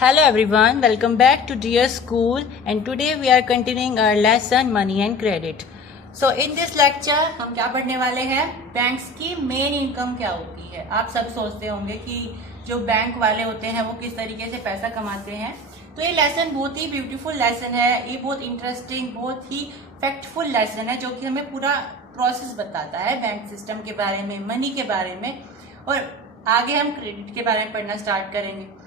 Hello everyone, welcome back to Dear School and today we are continuing our lesson Money and Credit. So in this lecture हम क्या पढ़ने वाले हैं? Banks की main income क्या होती है। आप सब सोचते होंगे कि जो बैंक वाले होते हैं वो किस तरीके से पैसा कमाते हैं। तो ये लेसन बहुत ही ब्यूटीफुल लेसन है, ये बहुत इंटरेस्टिंग, बहुत ही फैक्टफुल लेसन है जो कि हमें पूरा प्रोसेस बताता है बैंक सिस्टम के बारे में, मनी के बारे में, और आगे हम क्रेडिट के बारे में पढ़ना स्टार्ट करेंगे।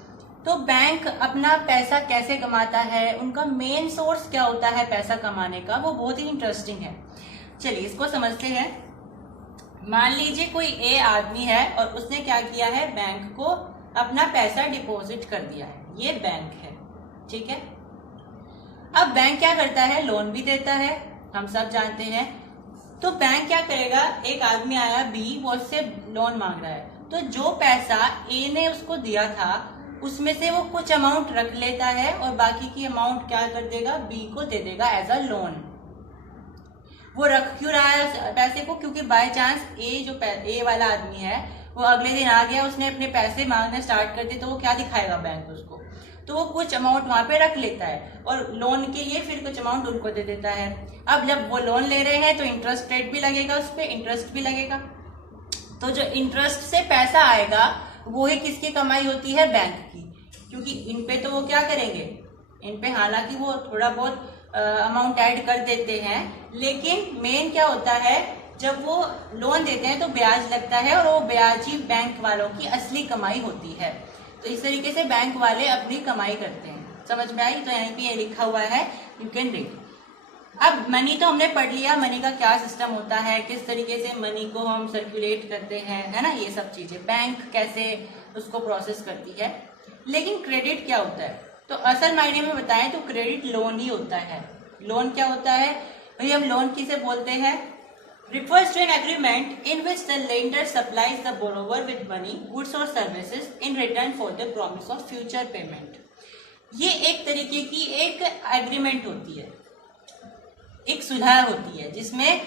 तो बैंक अपना पैसा कैसे कमाता है, उनका मेन सोर्स क्या होता है पैसा कमाने का, वो बहुत ही इंटरेस्टिंग है। चलिए इसको समझते हैं। मान लीजिए कोई ए आदमी है और उसने क्या किया है, बैंक को अपना पैसा डिपॉजिट कर दिया है। ये बैंक है, ठीक है। अब बैंक क्या करता है, लोन भी देता है, हम सब जानते हैं। तो बैंक क्या करेगा, एक आदमी आया बी, वो उससे लोन मांग रहा है, तो जो पैसा ए ने उसको दिया था उसमें से वो कुछ अमाउंट रख लेता है और बाकी की अमाउंट क्या कर देगा, बी को दे देगा एज अ लोन। वो रख क्यों रहा है पैसे को, क्योंकि बाय चांस ए वाला आदमी है वो अगले दिन आ गया, उसने अपने पैसे मांगने स्टार्ट कर दिए, तो वो क्या दिखाएगा बैंक उसको, तो वो कुछ अमाउंट वहां पे रख लेता है और लोन के लिए फिर कुछ अमाउंट उनको दे देता है। अब जब वो लोन ले रहे हैं तो इंटरेस्ट रेट भी लगेगा, उस पर इंटरेस्ट भी लगेगा। तो जो इंटरेस्ट से पैसा आएगा वो ही किसकी कमाई होती है, बैंक की, क्योंकि इन पे तो वो क्या करेंगे, इन पे हालांकि वो थोड़ा बहुत अमाउंट ऐड कर देते हैं, लेकिन मेन क्या होता है, जब वो लोन देते हैं तो ब्याज लगता है और वो ब्याज ही बैंक वालों की असली कमाई होती है। तो इस तरीके से बैंक वाले अपनी कमाई करते हैं। समझ में आई? तो यहीं पे ये लिखा हुआ है, यू कैन रीड। अब मनी तो हमने पढ़ लिया, मनी का क्या सिस्टम होता है, किस तरीके से मनी को हम सर्कुलेट करते हैं, है ना, ये सब चीजें बैंक कैसे उसको प्रोसेस करती है। लेकिन क्रेडिट क्या होता है, तो असल मायने में बताएं तो क्रेडिट लोन ही होता है। लोन क्या होता है भाई, हम लोन किसे बोलते हैं, refers to an agreement in which the lender supplies the borrower with money, goods or services in return for the promise of future payment। ये एक तरीके की एक एग्रीमेंट होती है, एक सुलह होती है, जिसमें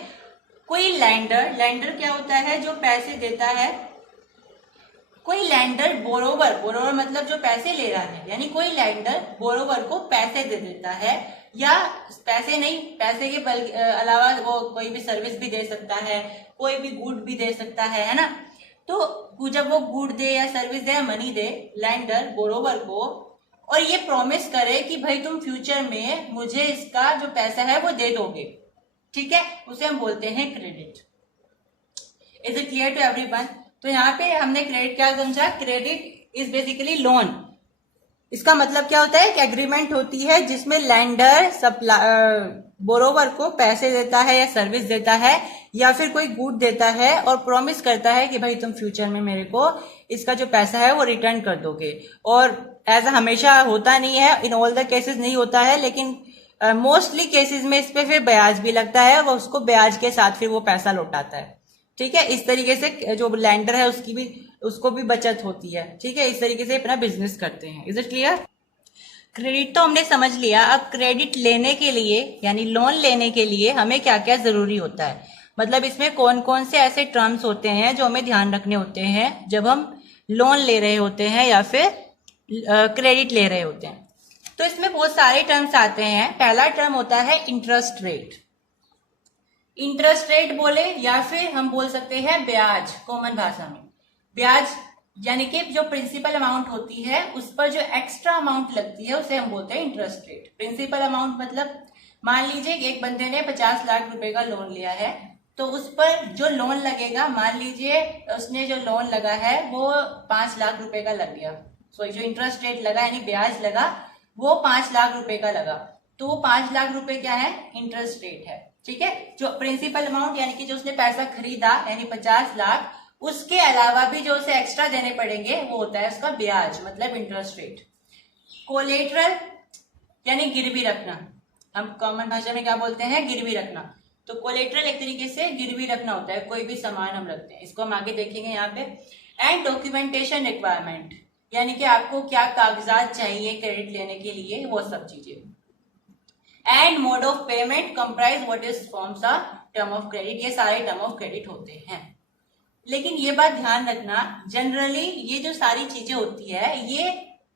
कोई लैंडर क्या होता है, जो पैसे देता है, कोई लैंडर बोरोवर मतलब जो पैसे ले रहा है, यानी कोई लैंडर बोरोवर को पैसे दे देता है, या पैसे नहीं, पैसे के अलावा वो कोई भी सर्विस भी दे सकता है, कोई भी गुड भी दे सकता है ना। तो जब वो गुड दे या सर्विस दे या मनी दे लैंडर बोरोवर को, और ये प्रॉमिस करे कि भाई तुम फ्यूचर में मुझे इसका जो पैसा है वो दे दोगे, ठीक है, उसे हम बोलते हैं credit. Is it clear to everyone? तो यहाँ पे हमने क्रेडिट क्या समझा, क्रेडिट इज बेसिकली लोन। इसका मतलब क्या होता है, कि एग्रीमेंट होती है जिसमें लैंडर बोरोवर को पैसे देता है या सर्विस देता है या फिर कोई गुड देता है और प्रॉमिस करता है कि भाई तुम फ्यूचर में मेरे को इसका जो पैसा है वो रिटर्न कर दोगे। और ऐसा हमेशा होता नहीं है, इन ऑल द केसेस नहीं होता है, लेकिन मोस्टली केसेस में इस पे फिर ब्याज भी लगता है, वो उसको ब्याज के साथ फिर वो पैसा लौटाता है, ठीक है। इस तरीके से जो लैंडर है उसको भी बचत होती है, ठीक है। इस तरीके से अपना बिजनेस करते हैं। Is it clear? क्रेडिट तो हमने समझ लिया। अब क्रेडिट लेने के लिए यानी लोन लेने के लिए हमें क्या क्या जरूरी होता है, मतलब इसमें कौन कौन से ऐसे टर्म्स होते हैं जो हमें ध्यान रखने होते हैं जब हम लोन ले रहे होते हैं या फिर क्रेडिट ले रहे होते हैं। तो इसमें बहुत सारे टर्म्स आते हैं। पहला टर्म होता है इंटरेस्ट रेट। इंटरेस्ट रेट बोले या फिर हम बोल सकते हैं ब्याज, कॉमन भाषा में ब्याज, यानी कि जो प्रिंसिपल अमाउंट होती है उस पर जो एक्स्ट्रा अमाउंट लगती है उसे हम बोलते हैं इंटरेस्ट रेट। प्रिंसिपल अमाउंट मतलब मान लीजिए एक बंदे ने 50 लाख रुपए का लोन लिया है, तो उस पर जो लोन लगेगा, मान लीजिए उसने जो लोन लगा है वो 5 लाख रुपए का लग गया, सो जो इंटरेस्ट रेट लगा यानी ब्याज लगा वो 5 लाख रुपए का लगा, तो वो 5 लाख रुपए क्या है, इंटरेस्ट रेट है, ठीक है। जो प्रिंसिपल अमाउंट यानी कि जो उसने पैसा खरीदा यानी 50 लाख, उसके अलावा भी जो उसे एक्स्ट्रा देने पड़ेंगे वो होता है उसका ब्याज, मतलब इंटरेस्ट रेट। कोलेटरल यानी गिरवी रखना, हम कॉमन भाषा में क्या बोलते हैं, गिरवी रखना। तो कोलेटरल एक तरीके से गिरवी रखना होता है, कोई भी सामान हम रखते हैं, इसको हम आगे देखेंगे यहाँ पे। एंड डॉक्यूमेंटेशन रिक्वायरमेंट, यानी कि आपको क्या कागजात चाहिए क्रेडिट लेने के लिए, वो सब चीजें। And mode of payment comprise what is forms a term of credit, ये सारे टर्म ऑफ क्रेडिट होते हैं। लेकिन ये बात ध्यान रखना, जनरली ये जो सारी चीजें होती है ये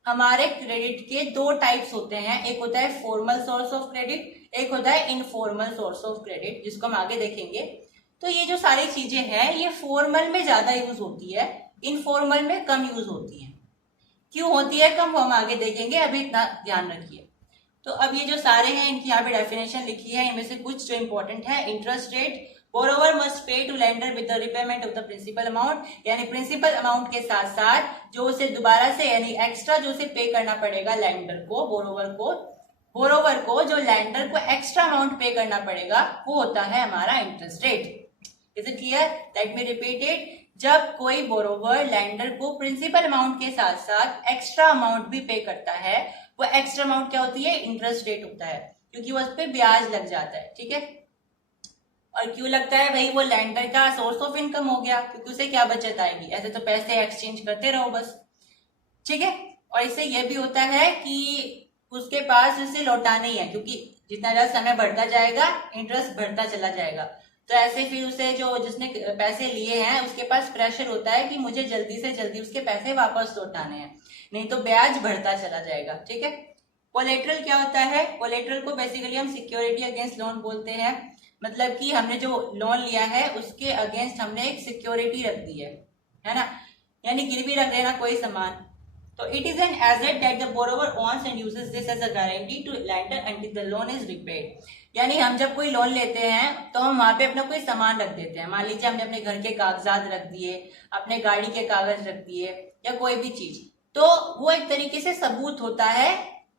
हमारे क्रेडिट के दो टाइप्स होते हैं, एक होता है फॉर्मल सोर्स ऑफ क्रेडिट, एक होता है इनफॉर्मल सोर्स ऑफ क्रेडिट, जिसको हम आगे देखेंगे। तो ये जो सारी चीजें हैं ये फॉर्मल में ज्यादा यूज होती है, इनफॉर्मल में कम यूज होती है। क्यों होती है कम, वो हम आगे देखेंगे, अभी इतना ध्यान रखिए। तो अब ये जो सारे हैं इनकी यहाँ पे डेफिनेशन लिखी है, इनमें से कुछ जो इंपॉर्टेंट है। Interest rate, borrower must pay to lender with the repayment of the principal amount, यानी प्रिंसिपल अमाउंट के साथ साथ जो उसे दोबारा से यानी एक्स्ट्रा जो उसे पे करना पड़ेगा लेंडर को, बोरोवर को जो लेंडर को एक्स्ट्रा अमाउंट पे करना पड़ेगा वो होता है हमारा interest rate. Is it clear? Let me repeat it. जब कोई बोरोवर लेंडर को प्रिंसिपल अमाउंट के साथ साथ एक्स्ट्रा अमाउंट भी पे करता है, वो एक्स्ट्रा अमाउंट क्या होती है? इंटरेस्ट रेट होता है, क्योंकि उस पर ब्याज लग जाता है। ठीक है, और क्यों लगता है भाई? वो लेंडर का सोर्स ऑफ इनकम हो गया, क्योंकि उसे क्या बचत आएगी, ऐसे तो पैसे एक्सचेंज करते रहो बस। ठीक है, और इससे यह भी होता है कि उसके पास उसे लौटाना ही है, क्योंकि जितना ज्यादा समय बढ़ता जाएगा इंटरेस्ट बढ़ता चला जाएगा। तो ऐसे फिर उसे जो जिसने पैसे लिए हैं उसके पास प्रेशर होता है कि मुझे जल्दी से जल्दी उसके पैसे वापस लौटाने हैं, नहीं तो ब्याज बढ़ता चला जाएगा। ठीक है, कोलेटरल क्या होता है? कोलेटरल को बेसिकली हम सिक्योरिटी अगेंस्ट लोन बोलते हैं, मतलब कि हमने जो लोन लिया है उसके अगेंस्ट हमने एक सिक्योरिटी रख दी है ना, यानी गिरवी रख देना कोई सामान। तो it is an asset that the borrower owns and uses this as a guarantee to lender until the loan is repaid. यानी हम जब कोई लोन लेते हैं तो हम वहां पे अपना कोई सामान रख देते हैं। मान लीजिए हमने अपने घर के कागजात रख दिए, अपने गाड़ी के कागज रख दिए या कोई भी चीज, तो वो एक तरीके से सबूत होता है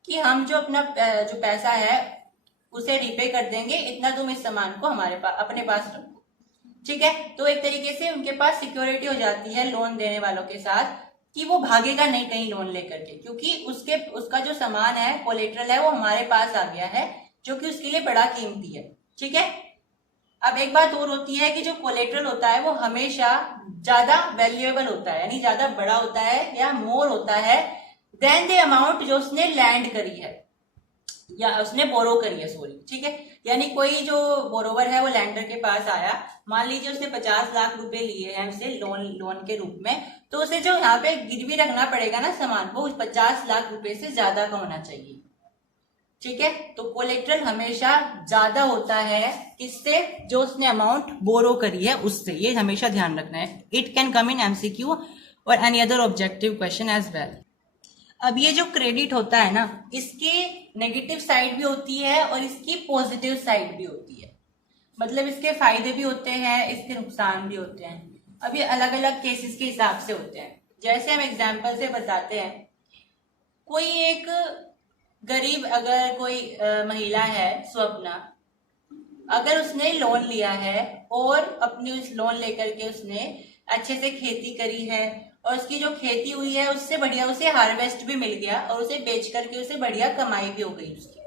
कि हम जो अपना जो पैसा है उसे रिपे कर देंगे, इतना तुम इस सामान को हमारे पास अपने पास रखो। ठीक है, तो एक तरीके से उनके पास सिक्योरिटी हो जाती है लोन देने वालों के साथ कि वो भागेगा नहीं कहीं लोन लेकर के, क्योंकि उसका जो सामान है कोलेटरल है वो हमारे पास आ गया है, जो कि उसके लिए बड़ा कीमती है। ठीक है, अब एक बात और होती है कि जो कोलेटरल होता है वो हमेशा ज्यादा वैल्यूएबल होता है, यानी ज्यादा बड़ा होता है या मोर होता है देन द अमाउंट जो उसने लैंड करी है या उसने बोरो करी है, सॉरी। ठीक है, यानी कोई जो बोरोवर है वो लैंडर के पास आया, मान लीजिए उसने 50 लाख रुपए लिए हैं उसे लोन के रूप में, तो उसे जो यहाँ पे गिरवी रखना पड़ेगा ना सामान, वो 50 लाख रुपए से ज्यादा का होना चाहिए। ठीक है, तो कोलेट्रल हमेशा ज्यादा होता है किससे? जो उसने अमाउंट बोरो करी है उससे, ये हमेशा ध्यान रखना है। It can come in MCQ और any other objective question as well. अब ये जो क्रेडिट होता है ना, इसकी नेगेटिव साइड भी होती है और इसकी पॉजिटिव साइड भी होती है, मतलब इसके फायदे भी होते हैं, इसके नुकसान भी होते हैं। अब ये अलग अलग केसेस के हिसाब से होते हैं। जैसे हम एग्जाम्पल से बताते हैं, कोई एक गरीब अगर कोई महिला है स्वप्ना, अगर उसने लोन लिया है और अपनी उस लोन लेकर के उसने अच्छे से खेती करी है और उसकी जो खेती हुई है उससे बढ़िया उसे हार्वेस्ट भी मिल गया और उसे बेच करके उसे बढ़िया कमाई भी हो गई उसकी,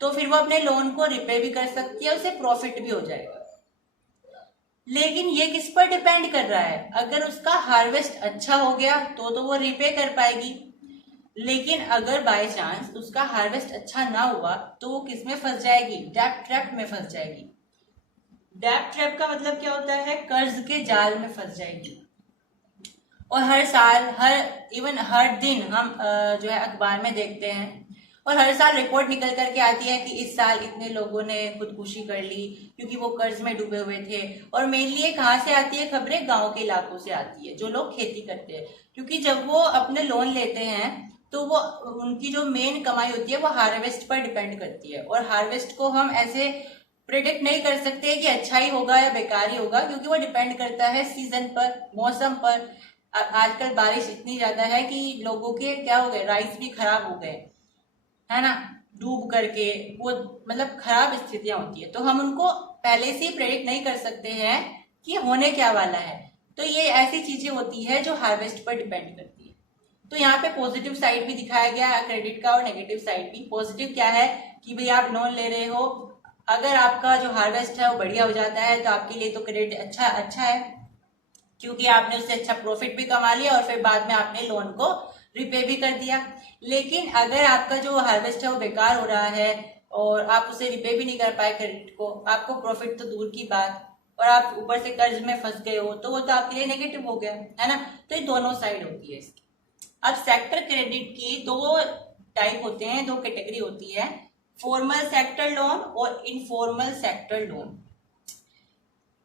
तो फिर वो अपने लोन को रिपे भी कर सकती है, उसे प्रॉफिट भी हो जाएगा। लेकिन ये किस पर डिपेंड कर रहा है? अगर उसका हार्वेस्ट अच्छा हो गया तो वो रिपे कर पाएगी, लेकिन अगर बाय चांस उसका हार्वेस्ट अच्छा ना हुआ तो वो किस में फंस जाएगी? डेब्ट ट्रैप में फंस जाएगी। डेब्ट ट्रैप का मतलब क्या होता है? कर्ज के जाल में फंस जाएगी। और हर साल हर दिन हम जो है अखबार में देखते हैं और हर साल रिपोर्ट निकल करके आती है कि इस साल इतने लोगों ने खुदकुशी कर ली क्योंकि वो कर्ज में डूबे हुए थे। और मेनली ये कहाँ से आती है खबरें? गांव के इलाकों से आती है, जो लोग खेती करते हैं, क्योंकि जब वो अपने लोन लेते हैं तो वो उनकी जो मेन कमाई होती है वो हार्वेस्ट पर डिपेंड करती है। और हार्वेस्ट को हम ऐसे प्रिडिक्ट नहीं कर सकते कि अच्छा ही होगा या बेकार ही होगा, क्योंकि वो डिपेंड करता है सीजन पर, मौसम पर। आजकल बारिश इतनी ज्यादा है कि लोगों के क्या हो गए, राइस भी खराब हो गए, है ना, डूब करके, वो मतलब खराब स्थितियां होती है, तो हम उनको पहले से ही प्रेडिक्ट नहीं कर सकते हैं कि होने क्या वाला है। तो ये ऐसी चीजें होती है जो हार्वेस्ट पर डिपेंड करती है। तो यहाँ पे पॉजिटिव साइड भी दिखाया गया है क्रेडिट का और नेगेटिव साइड भी। पॉजिटिव क्या है कि भाई आप लोन ले रहे हो, अगर आपका जो हार्वेस्ट है वो बढ़िया हो जाता है तो आपके लिए तो क्रेडिट अच्छा है, क्योंकि आपने उससे अच्छा प्रॉफिट भी कमा लिया और फिर बाद में आपने लोन को रिपे भी कर दिया। लेकिन अगर आपका जो हार्वेस्ट है वो बेकार हो रहा है और आप उसे रिपे भी नहीं कर पाए क्रेडिट को, आपको प्रॉफिट तो दूर की बात, और आप ऊपर से कर्ज में फंस गए हो, तो वो तो आपके लिए नेगेटिव हो गया, है ना। तो ये दोनों साइड होती है इसकी। अब सेक्टर क्रेडिट की दो टाइप होते हैं, दो कैटेगरी होती है, फॉर्मल सेक्टर लोन और इनफॉर्मल सेक्टर लोन।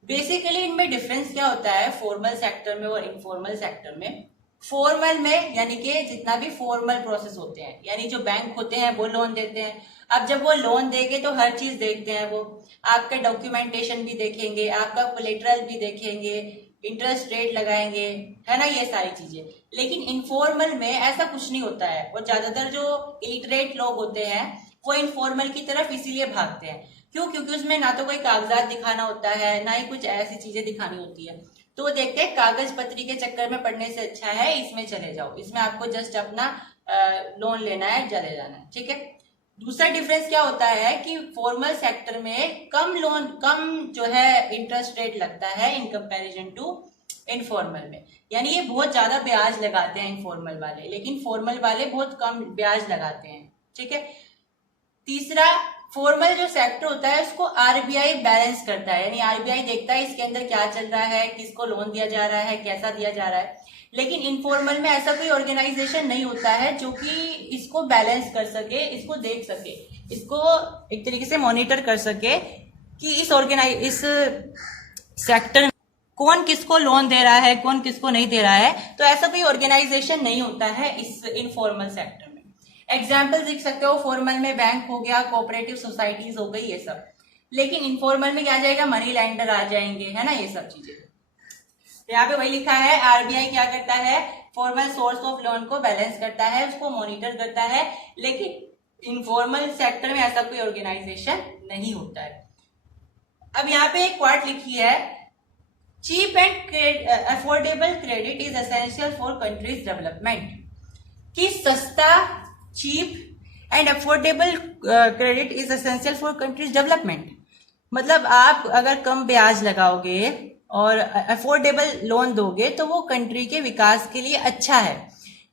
बेसिकली इनमें डिफरेंस क्या होता है फॉर्मल सेक्टर में और इनफॉर्मल सेक्टर में? फॉर्मल में यानी कि जितना भी फॉर्मल प्रोसेस होते हैं, यानी जो बैंक होते हैं वो लोन देते हैं। अब जब वो लोन देंगे तो हर चीज देखते हैं, वो आपका डॉक्यूमेंटेशन भी देखेंगे, आपका कोलेटरल भी देखेंगे, इंटरेस्ट रेट लगाएंगे, है ना, ये सारी चीजें। लेकिन इनफॉर्मल में ऐसा कुछ नहीं होता है, और ज्यादातर जो इलिटरेट लोग होते हैं वो इनफॉर्मल की तरफ इसीलिए भागते हैं। क्यों? क्योंकि उसमें ना तो कोई कागजात दिखाना होता है, ना ही कुछ ऐसी चीजें दिखानी होती है। तो वो देखते हैं कागज पत्री के चक्कर में पड़ने से अच्छा है इसमें चले जाओ, इसमें आपको जस्ट अपना लोन लेना है, चले जाना है, ठीक है। दूसरा डिफरेंस क्या होता है कि फॉर्मल सेक्टर में कम जो है इंटरेस्ट रेट लगता है इन कंपैरिजन टू इनफॉर्मल में, यानी ये बहुत ज्यादा ब्याज लगाते हैं इनफॉर्मल वाले, लेकिन फॉर्मल वाले बहुत कम ब्याज लगाते हैं, ठीक है। तीसरा, फॉर्मल जो सेक्टर होता है उसको आरबीआई बैलेंस करता है, यानी आरबीआई देखता है इसके अंदर क्या चल रहा है, किसको लोन दिया जा रहा है, कैसा दिया जा रहा है। लेकिन इनफॉर्मल में ऐसा कोई ऑर्गेनाइजेशन नहीं होता है जो कि इसको बैलेंस कर सके, इसको देख सके, इसको एक तरीके से मॉनिटर कर सके कि इस सेक्टर में कौन किसको लोन दे रहा है, कौन किसको नहीं दे रहा है। तो ऐसा कोई ऑर्गेनाइजेशन नहीं होता है इस इनफॉर्मल सेक्टर में। एग्जाम्पल देख सकते हो, फॉर्मल में बैंक हो गया, कोऑपरेटिव सोसाइटीज हो गई, ये सब। लेकिन इनफॉर्मल में क्या आ जाएगा, मनी लैंडर आ जाएंगे, है ना, ये सब चीजें। यहाँ पे वही लिखा है, आरबीआई क्या करता है, फॉर्मल सोर्स ऑफ लोन को बैलेंस करता है, उसको मॉनिटर करता है। लेकिन इनफॉर्मल सेक्टर में ऐसा कोई ऑर्गेनाइजेशन नहीं होता है। अब यहाँ पे एक वर्ड लिखी है, cheap and affordable credit is essential for countries development. कि सस्ता, cheap and affordable credit is essential for countries development. मतलब आप अगर कम ब्याज लगाओगे और अफोर्डेबल लोन दोगे तो वो कंट्री के विकास के लिए अच्छा है,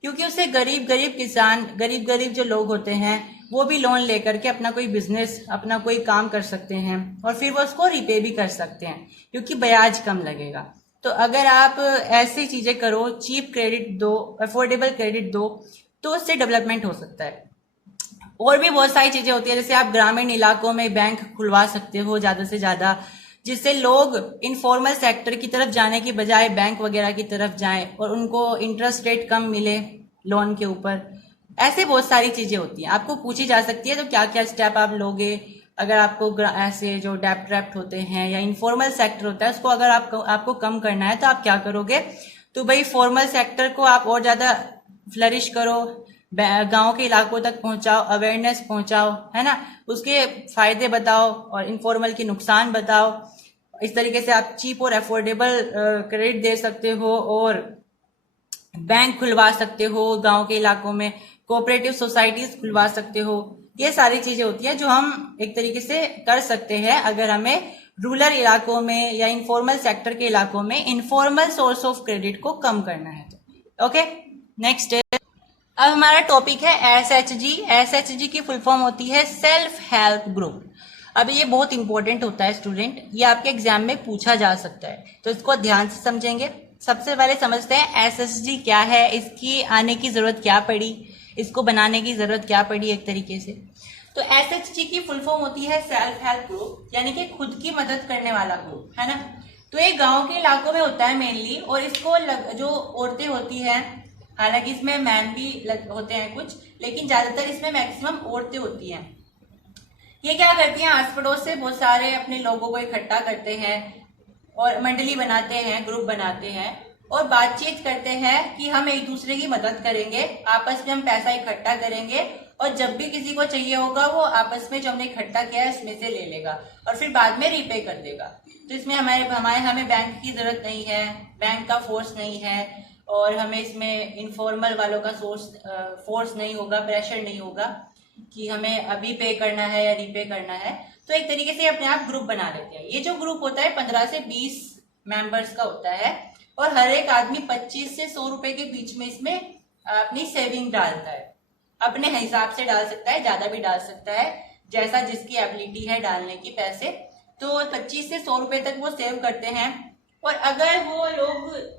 क्योंकि उससे गरीब किसान, गरीब जो लोग होते हैं वो भी लोन लेकर के अपना कोई बिजनेस, अपना कोई काम कर सकते हैं, और फिर वो उसको रिपे भी कर सकते हैं क्योंकि ब्याज कम लगेगा। तो अगर आप ऐसी चीजें करो, चीप क्रेडिट दो, अफोर्डेबल क्रेडिट दो, तो उससे डेवलपमेंट हो सकता है। और भी बहुत सारी चीजें होती है, जैसे आप ग्रामीण इलाकों में बैंक खुलवा सकते हो ज्यादा से ज्यादा, जिससे लोग इनफॉर्मल सेक्टर की तरफ जाने की बजाय बैंक वगैरह की तरफ जाएं और उनको इंटरेस्ट रेट कम मिले लोन के ऊपर। ऐसे बहुत सारी चीजें होती हैं, आपको पूछी जा सकती है तो क्या क्या स्टेप आप लोगे अगर आपको ऐसे जो डेब्ट ट्रैप्ट होते हैं या इनफॉर्मल सेक्टर होता है उसको अगर आपको कम करना है तो आप क्या करोगे। तो भाई फॉर्मल सेक्टर को आप और ज्यादा फ्लरिश करो, गांव के इलाकों तक पहुंचाओ, अवेयरनेस पहुंचाओ, है ना, उसके फायदे बताओ और इनफॉर्मल के नुकसान बताओ। इस तरीके से आप चीप और अफोर्डेबल क्रेडिट दे सकते हो और बैंक खुलवा सकते हो गांव के इलाकों में, कोऑपरेटिव सोसाइटीज खुलवा सकते हो। ये सारी चीजें होती है जो हम एक तरीके से कर सकते हैं अगर हमें रूरल इलाकों में या इनफॉर्मल सेक्टर के इलाकों में इनफॉर्मल सोर्स ऑफ क्रेडिट को कम करना है तो। Okay, next. अब हमारा टॉपिक है एसएचजी। एसएचजी की फुल फॉर्म होती है सेल्फ हेल्प ग्रुप। अब ये बहुत इंपॉर्टेंट होता है स्टूडेंट, ये आपके एग्जाम में पूछा जा सकता है, तो इसको ध्यान से समझेंगे। सबसे पहले समझते हैं एसएचजी क्या है, इसकी आने की जरूरत क्या पड़ी, इसको बनाने की जरूरत क्या पड़ी एक तरीके से। तो एसएचजी की फुल फॉर्म होती है सेल्फ हेल्प ग्रुप, यानी कि खुद की मदद करने वाला ग्रुप, है ना। तो ये गांव के इलाकों में होता है मेनली, और इसको जो औरतें होती हैं, हालांकि इसमें मैन भी होते हैं कुछ, लेकिन ज्यादातर इसमें मैक्सिमम औरतें होती हैं। ये क्या करती हैं, आस पड़ोस से बहुत सारे अपने लोगों को इकट्ठा करते हैं और मंडली बनाते हैं, ग्रुप बनाते हैं और बातचीत करते हैं कि हम एक दूसरे की मदद करेंगे, आपस में हम पैसा इकट्ठा करेंगे और जब भी किसी को चाहिए होगा वो आपस में जो हमने इकट्ठा किया है उसमें से ले लेगा और फिर बाद में रीपे कर देगा। तो इसमें हमें बैंक की जरूरत नहीं है, बैंक का फोर्स नहीं है, और हमें इसमें इनफॉर्मल वालों का फोर्स नहीं होगा, प्रेशर नहीं होगा कि हमें अभी पे करना है या रीपे करना है। तो एक तरीके से अपने आप ग्रुप बना लेते हैं। ये जो ग्रुप होता है 15 से 20 मेंबर्स का होता है और हर एक आदमी 25 से 100 रुपए के बीच में इसमें अपनी सेविंग डालता है। अपने हिसाब से डाल सकता है, ज्यादा भी डाल सकता है, जैसा जिसकी एबिलिटी है डालने की पैसे। तो 25 से 100 रुपए तक वो सेव करते हैं और अगर वो लोग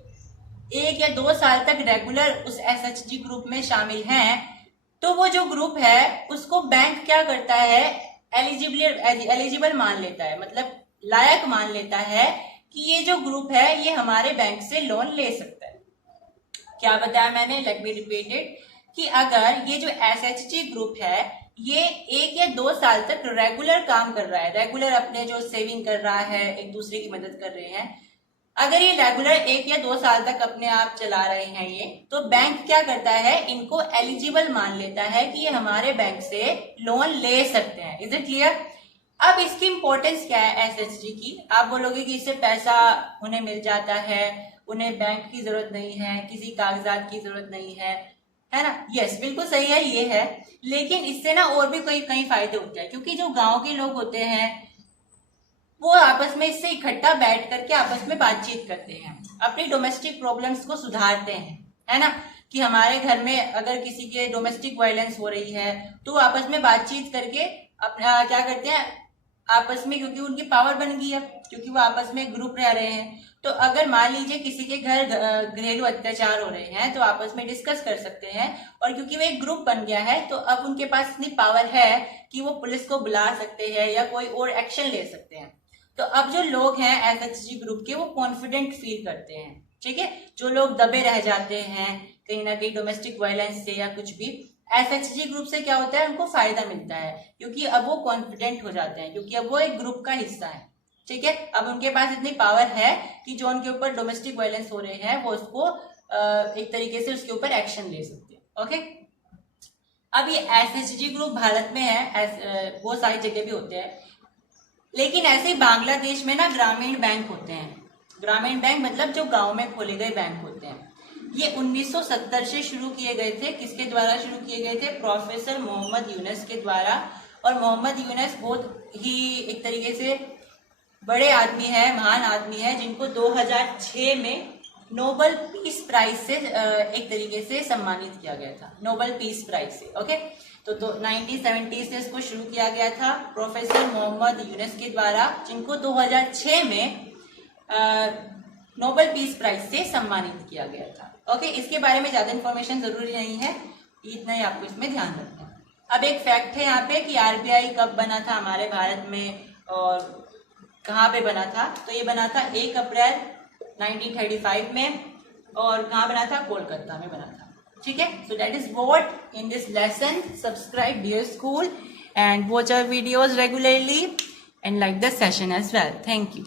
1 या 2 साल तक रेगुलर उस एसएचजी ग्रुप में शामिल हैं, तो वो जो ग्रुप है उसको बैंक क्या करता है, एलिजिबल मान लेता है, मतलब लायक मान लेता है कि ये जो ग्रुप है ये हमारे बैंक से लोन ले सकता है। क्या बताया मैंने, लेट मी रिपीट इट, कि अगर ये जो एसएचजी ग्रुप है ये 1 या 2 साल तक रेगुलर काम कर रहा है, रेगुलर अपने जो सेविंग कर रहा है, एक दूसरे की मदद कर रहे हैं, अगर ये रेगुलर 1 या 2 साल तक अपने आप चला रहे हैं ये, तो बैंक क्या करता है, इनको एलिजिबल मान लेता है कि ये हमारे बैंक से लोन ले सकते हैं। Is it clear? अब इसकी इंपॉर्टेंस क्या है एसएचजी की? आप बोलोगे कि इससे पैसा उन्हें मिल जाता है, उन्हें बैंक की जरूरत नहीं है, किसी कागजात की जरूरत नहीं है ना? यस, बिल्कुल सही है, ये है। लेकिन इससे ना और भी कई फायदे होते हैं, क्योंकि जो गांव के लोग होते हैं वो आपस में इससे इकट्ठा बैठ करके आपस में बातचीत करते हैं, अपनी डोमेस्टिक प्रॉब्लम्स को सुधारते हैं, है ना? कि हमारे घर में अगर किसी के डोमेस्टिक वायलेंस हो रही है तो आपस में बातचीत करके अपना क्या करते हैं आपस में, क्योंकि उनकी पावर बन गई है, क्योंकि वो आपस में ग्रुप रह रहे हैं। तो अगर मान लीजिए किसी के घर घरेलू अत्याचार हो रहे हैं तो आपस में डिस्कस कर सकते हैं, और क्योंकि वो एक ग्रुप बन गया है तो अब उनके पास इतनी पावर है कि वो पुलिस को बुला सकते हैं या कोई और एक्शन ले सकते हैं। तो अब जो लोग हैं एसएचजी ग्रुप के वो कॉन्फिडेंट फील करते हैं, ठीक है? जो लोग दबे रह जाते हैं कहीं ना कहीं डोमेस्टिक वायलेंस से या कुछ भी, एसएचजी ग्रुप से क्या होता है, उनको फायदा मिलता है, क्योंकि अब वो कॉन्फिडेंट हो जाते हैं, क्योंकि अब वो एक ग्रुप का हिस्सा है, ठीक है? अब उनके पास इतनी पावर है कि जो उनके ऊपर डोमेस्टिक वायलेंस हो रहे हैं वो उसको एक तरीके से उसके ऊपर एक्शन ले सकते हैं। ओके, अब ये एसएचजी ग्रुप भारत में है, बहुत सारी जगह भी होते हैं, लेकिन ऐसे ही बांग्लादेश में ना ग्रामीण बैंक होते हैं। ग्रामीण बैंक मतलब जो गांव में खोले गए बैंक होते हैं। ये 1970 से शुरू किए गए थे। किसके द्वारा शुरू किए गए थे? प्रोफेसर मोहम्मद यूनुस के द्वारा। और मोहम्मद यूनुस बहुत ही एक तरीके से बड़े आदमी है, महान आदमी है, जिनको 2006 में नोबेल पीस प्राइज से एक तरीके से सम्मानित किया गया था, नोबेल पीस प्राइज से। ओके, तो 1970 से इसको शुरू किया गया था प्रोफेसर मोहम्मद यूनुस के द्वारा, जिनको 2006 में नोबेल पीस प्राइज से सम्मानित किया गया था। ओके, इसके बारे में ज्यादा इंफॉर्मेशन जरूरी नहीं है, इतना ही आपको इसमें ध्यान रखना है। अब एक फैक्ट है यहाँ पे कि आरबीआई कब बना था हमारे भारत में और कहाँ पे बना था? तो ये बना था 1 अप्रैल 1935 में, और कहाँ बना था? कोलकाता में बना था, ठीक है? So that is what in this lesson. Subscribe dear school and watch our videos regularly and like the session as well. Thank you.